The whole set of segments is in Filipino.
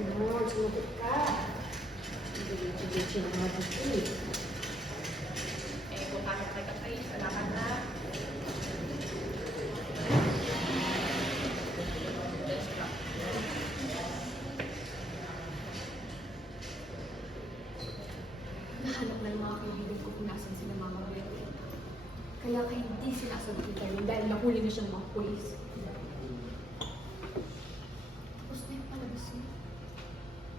Ano, sumagot ka. Diretso na nga dito eh. Kung kaya kay Katay, salamat na. Nahanap na yung mga kaibigan ko kung nasan sila Mama Beth. Kaya hindi sinasagot ni Darwin dahil nahuli na siyang mga pulis. Tapos na yung palabas niya.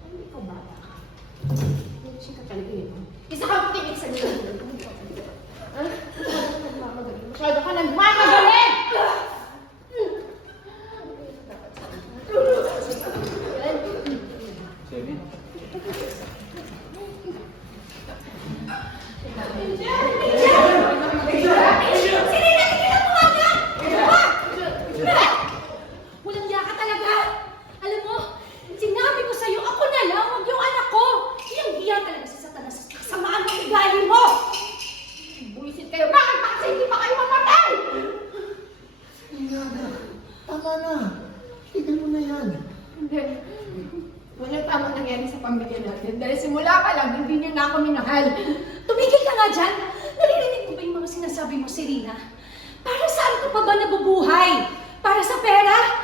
Ano ikaw bata ka? Siya ka talaga yun. Isa kang tinig sa nila. Ha? Nagmamagaling. Masyado ka nagmamagaling! Seven? Walang yaka talaga! Alam mo, sinabi ko sa'yo, ako na lang, huwag yung anak ko! Hiyang-hiya talaga si Satanas sa kasamaan ng ugali mo! Buisit kayo, bakit pa kasi hindi pa kayo mamatay? Iyada, tama na. Tignan mo na yan. Hindi. Walang tamang nangyari sa pamilya natin. Dahil simula pa lang, hindi niyo na ako minahal. Tumigil ka nga dyan! Naririnig mo ba yung mga sinasabi mo, Serena? Para saan ka pa ba nabubuhay? Para sa pera?